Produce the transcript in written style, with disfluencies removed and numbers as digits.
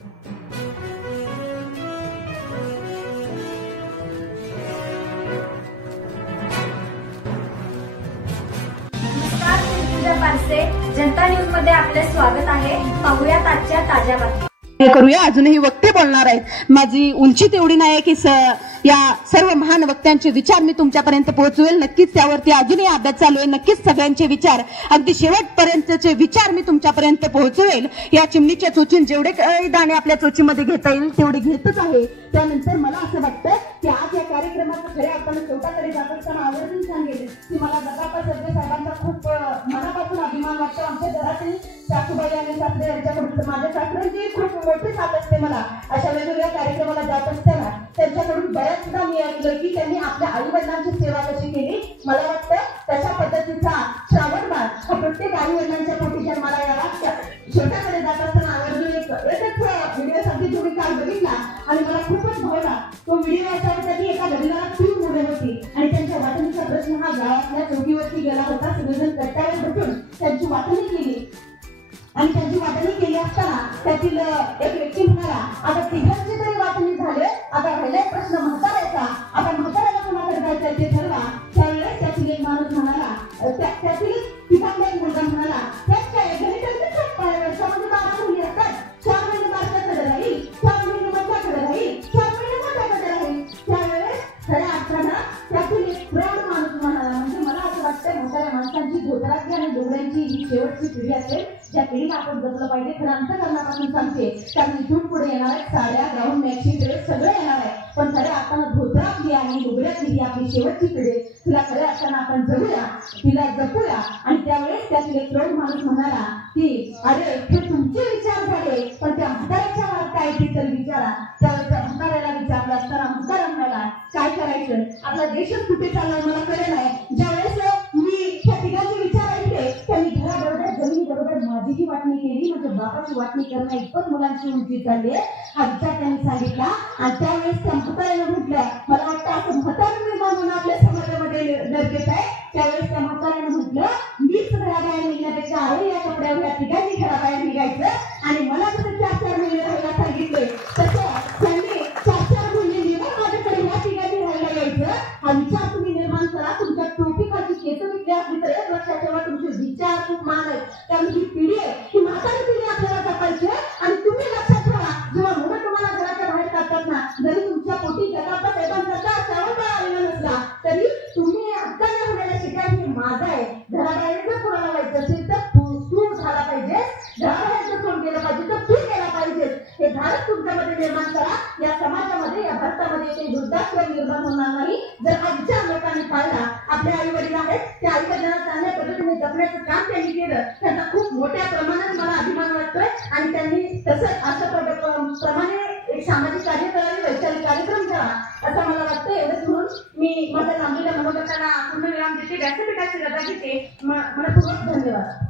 नमस्कार, मी पूजा पारसे. जनता न्यूज मध्ये आपले स्वागत आहे. पाहूयात आजच्या ताज्या बातम्या. करूया. अजूनही वक्ते बोलणार आहेत. माझी उंची तेवढी नाही की या सर्व महान वक्त्यांचे विचार मी तुमच्यापर्यंत पोहोचवेल. नक्कीच त्यावरती अजूनही अभ्यास चालू आहे. नक्कीच सगळ्यांचे विचार, अगदी शेवटपर्यंतचे विचार मी तुमच्यापर्यंत पोहोचवेल. या चिमणीच्या चोचीन जेवढे दाणे आपल्या चोचीमध्ये घेता येईल तेवढे घेतच आहे. त्यानंतर मला असं वाटतं की आज या कार्यक्रमाचं खऱ्या अर्थानं शेवटाकडे जात असताना आवर्जून सांगेल की मला जगापा सरदे साहेबांचा खूप मनापासून अभिमान वाटतो. आमच्या घरातील सासूबाई आणि सासरे यांच्याकडून माझ्या सासऱ्यांची खूप मोठी साथ असते. मला अशा वेगवेगळ्या कार्यक्रमाला जात असताना त्यांच्याकडून बऱ्याचदा मी ऐकलं की त्यांनी आपल्या आई वडिलांची सेवा कशी केली. मला वाटतं तशा पद्धतीचा श्रावण मास हा प्रत्येक आई वडिलांच्या पोटी जन्माला यावा. शेवटाकडे जात असताना आवर्जून एकच व्हिडिओ साठी तुम्ही काल बघितला आणि मला खूपच भावला. तो व्हिडिओ असा होता की एका वडिलाला 3 मुले होती आणि त्यांच्या वाटणीचा प्रश्न हा गावातल्या चौकीवरती गेला होता. सगळेजण कट्ट्यावर बसून त्यांची वाटणी केली आणि त्यांची वाटणी केली असताना त्यातील एक व्यक्ती म्हणाला, आता तिघांची तरी वाटणी झाले, आता राहिलाय प्रश्न म्हाताऱ्याचा. आता म्हाताऱ्याला कोणाकडे जायचं ते ठरवा. त्यावेळेस त्यातील एक माणूस म्हणाला, त्यातील तिघांना एक मुलगा म्हणाला, त्याच काय वर्षामध्ये 12 मुली असतात. 4 महिने बारक्याकडे राहील, 4 महिने मोठ्याकडे राहील, 4 महिने मोठ्याकडे राहील. त्यावेळेस खऱ्या अर्थानं त्यातील एक प्रौढ माणूस म्हणाला, म्हणजे मला असं वाटतं म्हाताऱ्या माणसांची धोतराची आणि डोंगरांची ही शेवटची पिढी असेल ज्या पिढीला आपण जपलं पाहिजे. खरं अंतकरणापासून सांगते, कारण इथून पुढे येणार आहे साड्या, गाऊन, मॅक्सी, ड्रेस सगळं येणार आहे. पण खऱ्या अर्थानं धोतरातली आणि डोंगरातली ही आपली शेवटची पिढी, तिला खऱ्या अर्थानं आपण जगूया, तिला जपूया. आणि त्यावेळेस त्यातील एक प्रौढ माणूस म्हणाला की अरे हे तुमचे विचार झाले, पण त्या म्हाताऱ्याच्या मनात काय ते तर विचारा. त्यावेळेस त्या म्हाताऱ्याला विचारलं असताना म्हातारा म्हणाला, काय करायचं, आपला देशच कुठे चाललाय मला कळलं नाही. ज्यावेळेस मी त्या तिघांचे विचार ऐकले, त्यांनी घराबरोबर जमिनीबरोबर माझीही वाटणी केली, म्हणजे बापाची वाटणी करणं इतपत मुलांची उंची चालली आहे हा विचार त्यांनी सांगितला. आणि त्यावेळेस त्या म्हाताऱ्यानं म्हटलं, मला वाटतं असं म्हातारा निर्माण होणं आपल्या समाजामध्ये गरजेचं आहे. त्यावेळेस त्या म्हाताऱ्यानं म्हटलं, मीच घराबाहेर निघण्यापेक्षा आहे या कपड्यावर या ठिकाणी घराबाहेर निघायचं आणि मला जसं 4-4 महिने राहायला सांगितले तसं त्यांनी 4-4 महिने निघून माझ्याकडे या ठिकाणी राहायला यायचं. हा विचार तुम्ही निर्माण करा. तुमच्या टोपी खालची केस विकली असली तर एक लक्षात ठेवा, तुमचे विचार खूप मान आहेत. कारण ही पिढी आहे ही म्हातारी पिढी आपल्याला जपायची आहे. आणि तुम्ही लक्षात ठेवा, जेव्हा मुलं तुम्हाला घराच्या बाहेर काढतात ना, जरी तुमच्या पोटी जगाचा साहेबांचा श्रावण आलेला नसला तरी तुम्ही हक्काने म्हणायला शिका की माझा आहे. घराबाहेर जर कोणाला व्हायचं असेल तर तू झाला पाहिजे, घराबाहेर जर कोण गेलं पाहिजे तर तू गेला पाहिजे. हे धाडस तुमच्यामध्ये निर्माण करा. या समाजामध्ये, या भारतामध्ये काही वृद्धाश्रय निर्माण होणार नाही जर हा विचार लोकांनी पाळला. आपले आई वडील आहेत, त्या आई वडिलांना चांगल्या पद्धतीने जपण्याचं काम त्यांनी केलं. त्यांचा खूप मोठ्या प्रमाणात मला अभिमान वाटतोय आणि त्यांनी तसंच अशा प्रमाणे एक सामाजिक कार्य करावे, वैचारिक कार्यक्रम करावा असं मला वाटतं. एवढंच म्हणून मी माझ्या लांबीला मनोगताला पूर्ण विराम देते. व्यासपीठाची रजा घेते. मनपूर्वक धन्यवाद.